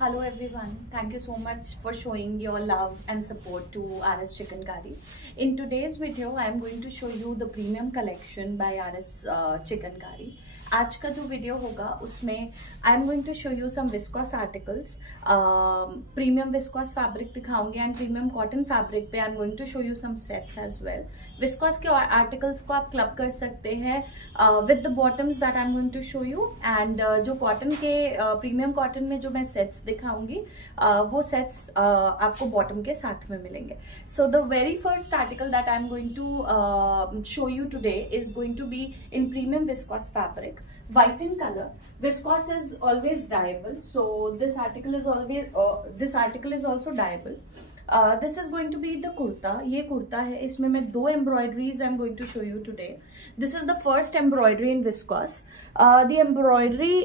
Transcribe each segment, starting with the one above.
Hello everyone, thank you so much for showing your love and support to RS Chikankari. In today's video, I am going to show you the premium collection by RS Chikankari. आज का जो video होगा उसमें I am going to show you some viscose articles, premium viscose fabric दिखाऊंगे and premium cotton fabric पे I am going to show you some sets as well. Viscose के articles को आप क्लब कर सकते हैं with the bottoms that I am going to show you, and जो cotton के प्रीमियम कॉटन में जो मैं सेट्स दिखाऊंगी वो सेट्स आपको बॉटम के साथ में मिलेंगे. So the very first article that I am going to show you today is going to be in premium viscose fabric, white in color. Viscose is always dyeable, so this article is also dyeable. This is going to be the kurta. ये kurta है, इसमें मैं दो embroideries I'm going to show you today. This is the first embroidery in viscose. The embroidery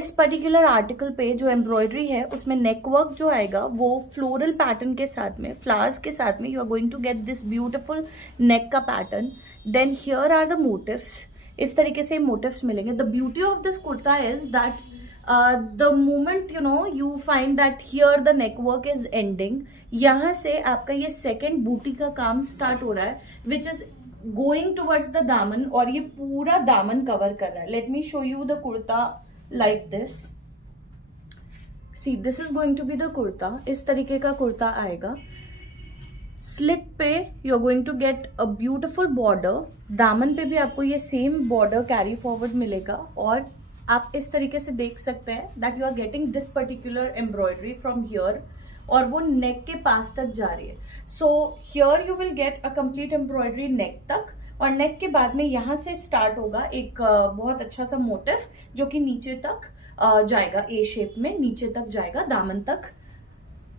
इस particular article पे जो embroidery है उसमें नेकवर्क जो आएगा वो फ्लोरल पैटर्न के साथ में, फ्लावर्स के साथ में. You are going to get this beautiful neck का pattern. Then here are the motifs. इस तरीके से मोटिव्स मिलेंगे. The beauty of this kurta is that the moment you find that here the neckwork is ending, यहाँ से आपका ये second बूटी का काम स्टार्ट हो रहा है which is going towards the दामन, और ये पूरा दामन कवर कर रहा है. Let me show you the kurta like this. See, this is going to be the kurta. इस तरीके का कुर्ता आएगा. स्लिट पे you are going to get a beautiful border. दामन पे भी आपको ये सेम बॉर्डर कैरी फॉरवर्ड मिलेगा, और आप इस तरीके से देख सकते हैं that you are getting this particular embroidery from here, और वो नेक के पास तक जा रही है. So here you will get a complete embroidery neck तक, और नेक के बाद में यहाँ से स्टार्ट होगा एक बहुत अच्छा सा मोटिव जो कि नीचे तक जाएगा, ए शेप में नीचे तक जाएगा दामन तक.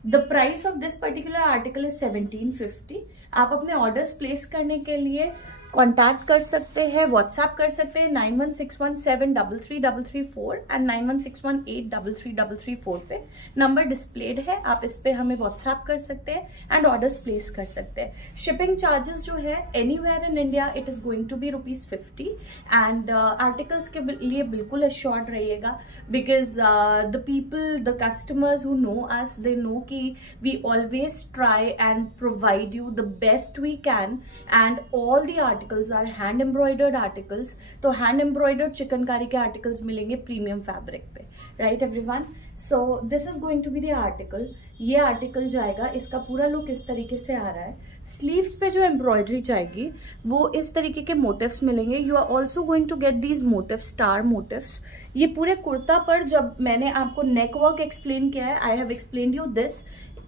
The price of this particular article is 1750. आप अपने ऑर्डर्स प्लेस करने के लिए कॉन्टैक्ट कर सकते हैं, व्हाट्सएप कर सकते हैं 9161733334 एंड 9161833334 पे. नंबर डिस्प्लेड है, आप इस पे हमें व्हाट्सएप कर सकते हैं एंड ऑर्डर्स प्लेस कर सकते हैं. शिपिंग चार्जेस जो है anywhere in India it is going to be ₹50, and articles के लिए बिल्कुल अश्योर्ड रहिएगा because the people, the customers who know us, they know कि we always try and provide you the best we can, and all the articles are hand embroidered articles. तो hand embroidered chikankari के articles मिलेंगे premium fabric पे. Right everyone, so this is going to be the article. ये article जाएगा, इसका पूरा look इस तरीके से आ रहा है. स्लीव्स पे जो एम्ब्रॉयडरी जाएगी वो इस तरीके के मोटिव्स मिलेंगे. You are also going to get these motifs, star motifs. ये पूरे कुर्ता पर जब मैंने आपको नेक वर्क एक्सप्लेन किया है, I have explained you this.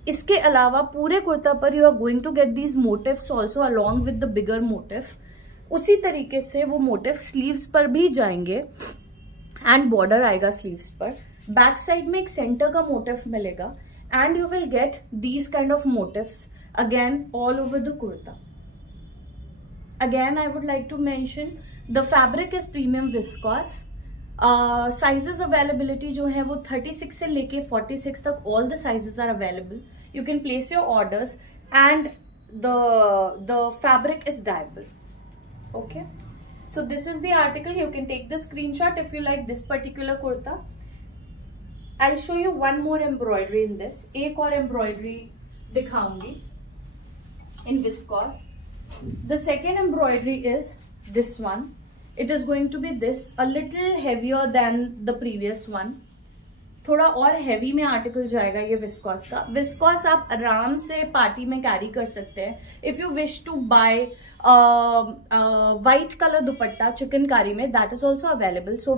इसके अलावा पूरे कुर्ता पर you are going to get these motifs also along with the bigger motif. उसी तरीके से वो मोटिव स्लीव्स पर भी जाएंगे एंड बॉर्डर आएगा स्लीव्स पर. बैक साइड में एक सेंटर का मोटिव मिलेगा and you will get these kind of motifs again all over the kurta. Again I would like to mention the fabric is premium viscose. Sizes availability जो है वो 36 से लेके 46 तक all the sizes are available. You can place your orders and the fabric is dyeable. Okay, so this is the article. You can take the screenshot if you like this particular kurta. I'll show you one more embroidery in this. एक और embroidery दिखाऊंगी in viscose. The second embroidery is this one. It is going to be this, a little heavier than the previous one. थोड़ा और heavy में article जाएगा ये viscous का. Viscous आप आराम से पार्टी में कैरी कर सकते हैं. If you wish to buy white colour dupatta chikankari में, that is also available. So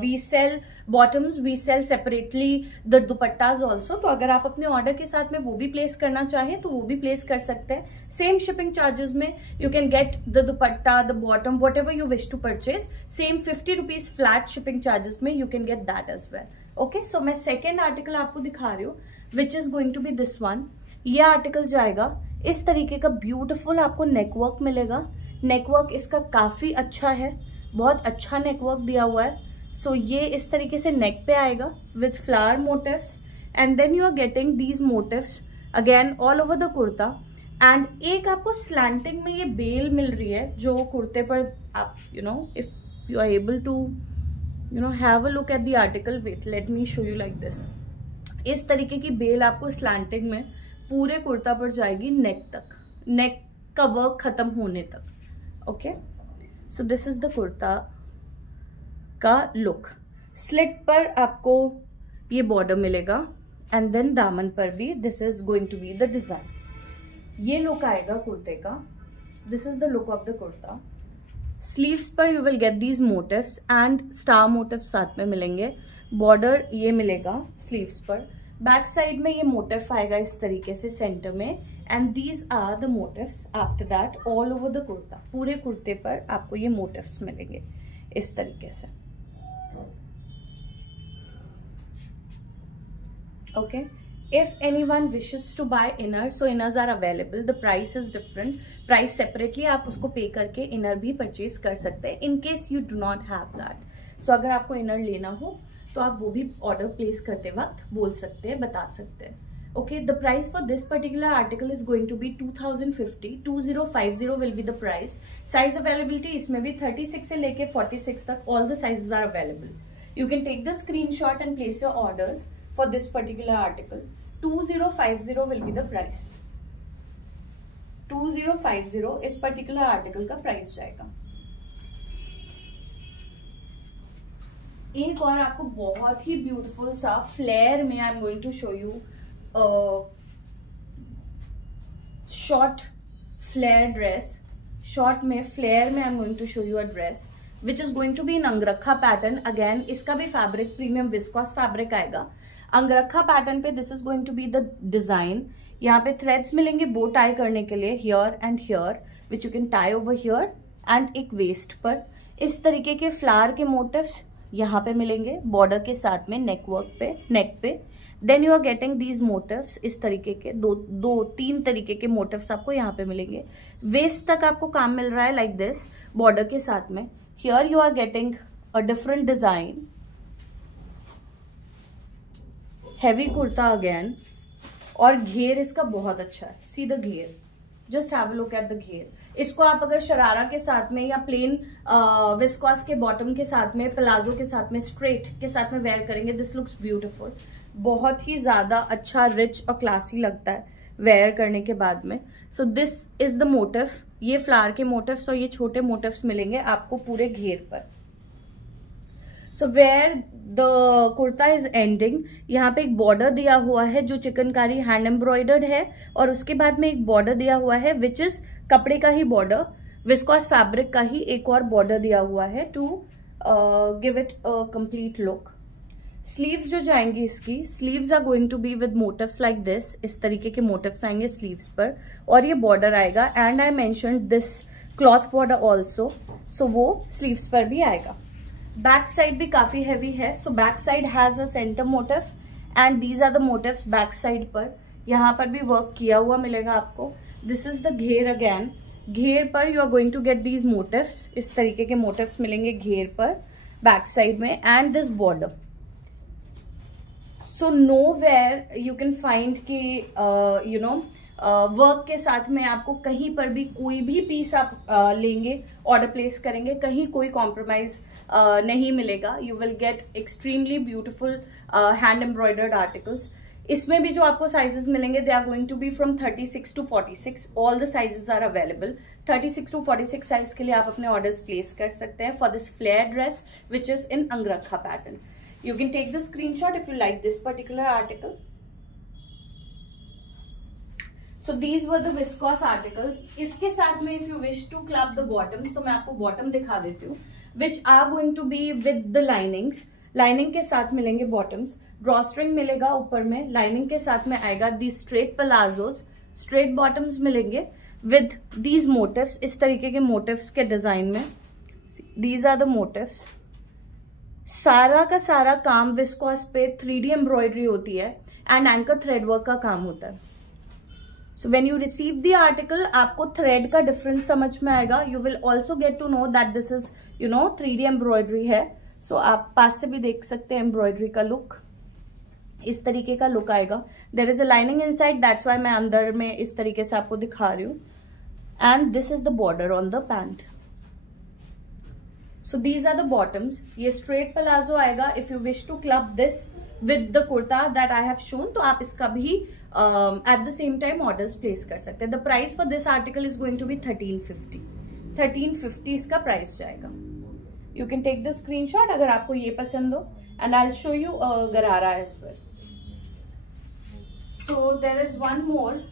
we sell bottoms, we sell separately the dupattas also. तो अगर आप अपने ऑर्डर के साथ में वो भी प्लेस करना चाहें तो वो भी प्लेस कर सकते हैं. सेम शिपिंग चार्जेस में you can get the dupatta, the bottom, whatever you wish to purchase. Same ₹50 flat shipping charges में you can get that as well. Okay, so मैं सेकेंड आर्टिकल आपको दिखा रही हूँ which is going to be this one. ये article जाएगा इस तरीके का ब्यूटिफुल, आपको नेकवर्क मिलेगा. नेकवर्क इसका काफी अच्छा है, बहुत अच्छा नेकवर्क दिया हुआ है. सो ये इस तरीके से नेक पे आएगा with flower motifs, and then you are getting these motifs again all over the kurta. And एक आपको स्लैंटिंग में ये बेल मिल रही है जो कुर्ते पर आप if you are able to you know have a look at the article, wait let me show you like this. इस तरीके की बेल आपको स्लैंटिंग में पूरे कुर्ता पर जाएगी नेक तक, नेक का वर्क खत्म होने तक। Okay, so this is the kurta का लुक। स्लिट पर आपको ये बॉर्डर मिलेगा एंड देन दामन पर भी this is going to be the design. ये लुक आएगा कुर्ते का, this is the look of the kurta. Sleeves पर you will get these motifs and star motifs साथ में मिलेंगे। बॉर्डर ये मिलेगा स्लीव्स पर। बैक साइड में ये मोटिव आएगा इस तरीके से सेंटर में, and these are the motifs after that all over the kurta. पूरे कुर्ते पर आपको ये मोटिव्स मिलेंगे इस तरीके से। Okay, if anyone wishes to buy inner, so inners are available, the price is different, price separately आप उसको पे करके inner भी purchase कर सकते हैं in case you do not have that। so अगर आपको inner लेना हो तो आप वो भी order place करते वक्त बोल सकते हैं, बता सकते हैं। Okay, the price for this particular article is going to be 2050, 2050 will be the price। size availability इसमें भी 36 से लेके 46 तक all the sizes are available। you can take the screenshot and place your orders for this particular article। 2050 will be the price। 2050 इस particular article का price जाएगा। एक और आपको बहुत ही ब्यूटीफुल सा फ्लेयर में I am going to show you short flare dress. Short में फ्लेयर में I am going to show you a dress which is going to be in angrakha pattern. Again इसका भी फैब्रिक प्रीमियम विस्कॉस फैब्रिक आएगा। Angrakha pattern पे this is going to be the design. यहाँ पे threads मिलेंगे bow tie करने के लिए, here and here, which you can tie over here, and एक वेस्ट पर इस तरीके के फ्लावर के मोटिव्स यहाँ पे मिलेंगे बॉर्डर के साथ में नेक वर्क पे, नेक पे। Then you are getting these motifs इस तरीके के दो तीन तरीके के मोटिव्स आपको यहाँ पे मिलेंगे। वेस्ट तक आपको काम मिल रहा है लाइक दिस बॉर्डर के साथ में। Here you are getting a different design, heavy kurta again, और घेर इसका बहुत अच्छा है। See the gher, just have a look at the gher. इसको आप अगर शरारा के साथ में या प्लेन विस्कॉस के बॉटम के साथ में, प्लाजो के साथ में, स्ट्रेट के साथ में वेयर करेंगे, दिस लुक्स ब्यूटीफुल। बहुत ही ज्यादा अच्छा, रिच और क्लासी लगता है वेयर करने के बाद में। So this is the motif. ये फ्लावर के मोटिव्स और ये छोटे मोटिव्स मिलेंगे आपको पूरे घेर पर। So where the kurta is ending, यहाँ पे एक बॉर्डर दिया हुआ है जो चिकनकारी हैंड एम्ब्रॉयडर्ड है, और उसके बाद में एक बॉर्डर दिया हुआ है विच इज कपड़े का ही बॉर्डर, विस्कॉस फैब्रिक का ही एक और बॉर्डर दिया हुआ है to give it a complete look. Sleeves जो जाएंगी इसकी, sleeves are going to be with motifs like this. इस तरीके के मोटिव्स आएंगे स्लीव्स पर, और ये बॉर्डर आएगा। And I mentioned this cloth border also, so वो स्लीव्स पर भी आएगा। बैक साइड भी काफी हैवी है, so back side has a center motif and these are the motifs back side पर। यहाँ पर भी वर्क किया हुआ मिलेगा आपको। This is the gher again. घेर पर you are going to get these motifs, इस तरीके के मोटिव्स मिलेंगे घेर पर बैक साइड में, and this border. So no where you can find कि यू नो वर्क के साथ में आपको कहीं पर भी कोई भी पीस आप लेंगे, ऑर्डर प्लेस करेंगे, कहीं कोई कॉम्प्रोमाइज नहीं मिलेगा। You will get extremely beautiful hand embroidered articles. इसमें भी जो आपको साइजेस मिलेंगे they are going to be from 36 to 46। All the sizes are available. 36 to 46 size के लिए आप अपने ऑर्डर्स प्लेस कर सकते हैं for this flare dress which is in angrakha pattern. You can take the screenshot if you like this particular article. So these were the viscose articles। इसके साथ में if you wish to club the bottoms, तो मैं आपको bottom दिखा देती हूँ, which are going to be with the linings। Lining के साथ मिलेंगे बॉटम्स, ड्रॉस्ट्रिंग मिलेगा ऊपर में, लाइनिंग के साथ में आएगा the straight palazzos, straight bottoms मिलेंगे विद दीज मोटिव्स, इस तरीके के मोटिव्स के डिजाइन में। These are the motifs. सारा का सारा काम विस्कॉस पे 3D एम्ब्रॉयडरी होती है एंड एंकर थ्रेड वर्क का काम होता है। So when you receive the article आपको थ्रेड का डिफरेंस समझ में आएगा। You will also get to know that this is 3D embroidery है। सो आप पास से भी देख सकते हैं एम्ब्रॉयडरी का लुक, इस तरीके का लुक आएगा। There is a lining inside, that's why मैं अंदर में इस तरीके से आपको दिखा रही हूँ। And this is the border on the pant. So these are the bottoms. ये स्ट्रेट प्लाजो आएगा. If you wish to club this with the kurta that I have shown, तो आप इसका भी at the same time orders place कर सकते हैं. The price for this article is going to be 1350 इसका प्राइस जाएगा. You can take the screenshot अगर आपको ये पसंद हो, and I will show you gharara as well. So there is one more.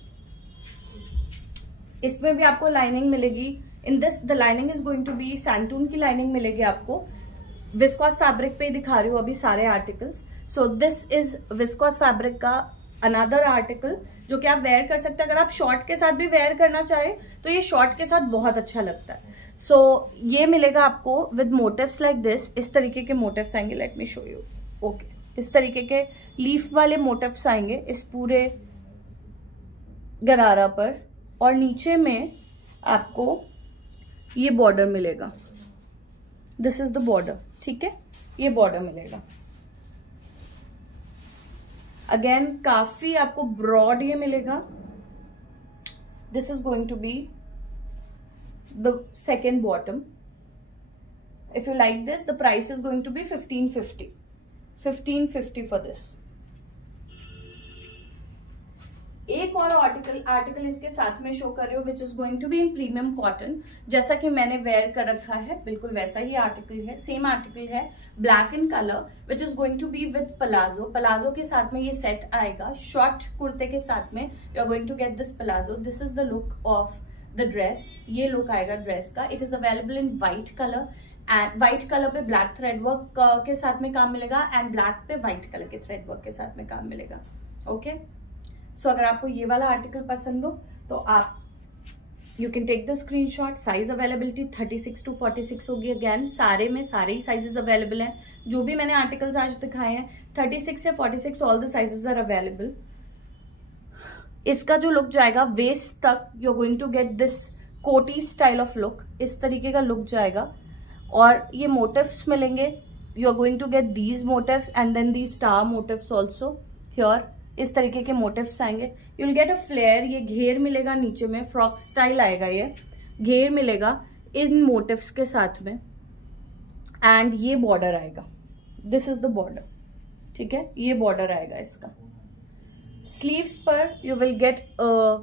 इसमें भी आपको लाइनिंग मिलेगी. In this the lining is going to be santoon की लाइनिंग मिलेगी आपको. विस्कॉस फैब्रिक पे दिखा रही हूँ अभी सारे articles. So this is viscous fabric का अनदर आर्टिकल जो कि आप वेयर कर सकते हैं. अगर आप शॉर्ट के साथ भी वेयर करना चाहे तो ये शॉर्ट के साथ बहुत अच्छा लगता है. सो ये मिलेगा आपको विद मोटिव्स लाइक दिस. इस तरीके के मोटिव्स आएंगे. Late me show you. Okay, इस तरीके के लीफ वाले मोटिव्स आएंगे इस पूरे गरारा पर. और नीचे में आपको ये बॉर्डर मिलेगा. This is the border. ठीक है, ये बॉर्डर मिलेगा. अगेन काफी आपको ब्रॉड ये मिलेगा. This is going to be the second bottom. If you like this, the price is going to be 1550 for this. एक और आर्टिकल इसके साथ में शो कर रही हूँ which is going to be in premium cotton. जैसा कि मैंने वेयर कर रखा है बिल्कुल वैसा ही आर्टिकल है. सेम आर्टिकल है, black in colour, which is going to be with palazzo. Palazzo के साथ में ये सेट आएगा. शॉर्ट कुर्ते के साथ में you are going to get this palazzo. This is the look of the dress. ये लुक आएगा ड्रेस का. It is available in white colour, and white colour पे ब्लैक थ्रेड वर्क के साथ में काम मिलेगा, एंड ब्लैक पे व्हाइट कलर के थ्रेड वर्क के साथ में काम मिलेगा. ओके, सो अगर आपको ये वाला आर्टिकल पसंद हो तो आप you can take the screenshot. Size availability 36 to 46 होगी. अगेन सारे में सारे ही साइजेस अवेलेबल हैं. जो भी मैंने आर्टिकल्स आज दिखाए हैं 36 से 46 all the sizes are available. इसका जो लुक जाएगा वेस्ट तक, you are going to get this koti style of look. इस तरीके का लुक जाएगा. और ये मोटिव्स मिलेंगे. You are going to get these motifs and then these star motifs also here. इस तरीके के मोटिव्स आएंगे. You will get a flare. ये घेर मिलेगा नीचे में, फ्रॉक स्टाइल आएगा. ये घेर मिलेगा इन मोटिव्स के साथ में, एंड ये बॉर्डर आएगा. This is the border. ठीक है, ये बॉर्डर आएगा इसका. स्लीव्स पर you will get a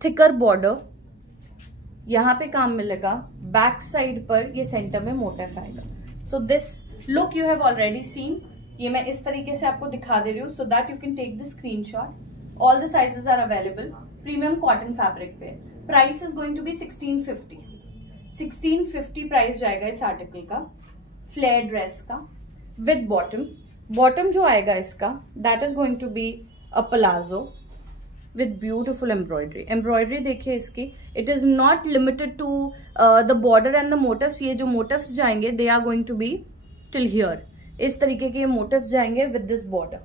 thicker border. यहाँ पे काम मिलेगा. बैक साइड पर ये सेंटर में मोटिव आएगा. So this look you have already seen. ये मैं इस तरीके से आपको दिखा दे रही हूँ so that you can take the screenshot. All the sizes are available. Premium cotton fabric पे. Price is going to be 1650 price जाएगा इस आर्टिकल का. फ्लेयर ड्रेस का विद बॉटम. बॉटम जो आएगा इसका that is going to be a palazzo with beautiful embroidery. Embroidery देखिए इसकी. It is not limited to the border and the motifs. ये जो मोटिव्स जाएंगे they are going to be till here. इस तरीके के मोटिव्स जाएंगे विद दिस बॉर्डर.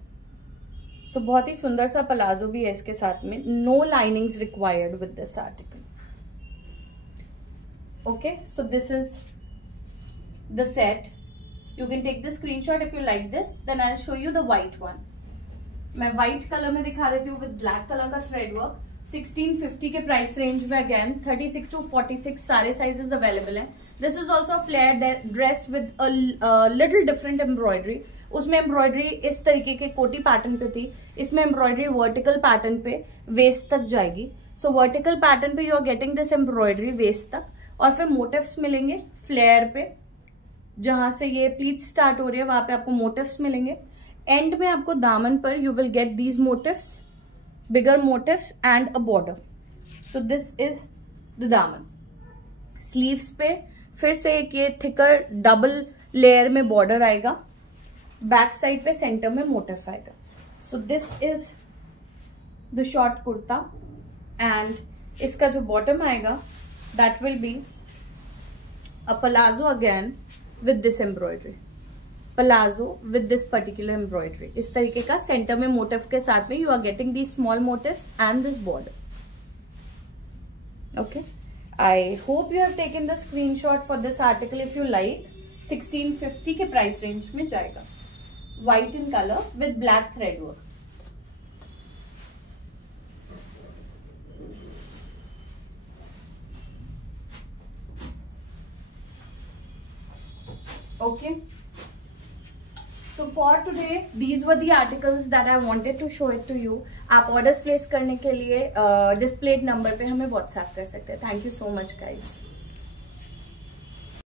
सो बहुत ही सुंदर सा प्लाजो भी है इसके साथ में. No linings required with this article. Okay, so this is the set. You can take the screenshot if you like this. Then I will show you the white one. मैं white colour में दिखा देती हूँ with black colour का thread work. 1650 के price range में. Again 36 to 46 सारे sizes available हैं. This is also flare dress with a little different embroidery. उसमें एम्ब्रॉयडरी इस तरीके के कोटी पैटर्न पे थी. इसमें एम्ब्रॉयडरी वर्टिकल पैटर्न पे वेस्ट तक जाएगी. सो वर्टिकल पैटर्न पे you are getting this embroidery waist तक. और फिर मोटिव्स मिलेंगे फ्लेयर पे. जहां से ये प्लीट स्टार्ट हो रही है वहां पे आपको मोटिव्स मिलेंगे. एंड में आपको दामन पर you will get these motifs, bigger motifs and a border. So this is the daman. Sleeves पे फिर से एक ये थिकर डबल लेयर में बॉर्डर आएगा. बैक साइड पे सेंटर में मोटिव आएगा. So this is the short kurta. And इसका जो बॉटम आएगा that will be a palazzo again with this embroidery. Palazzo with this particular embroidery. इस तरीके का सेंटर में मोटिव के साथ में you are getting the small motifs and this border. Okay, I hope you have taken the screenshot for this article. If you like 1650 के price range में जाएगा. White in colour with black thread work. Okay. So for today, these were the articles that I wanted to show it to you. आप orders place करने के लिए displayed number पे हमें WhatsApp कर सकते हैं. Thank you so much guys.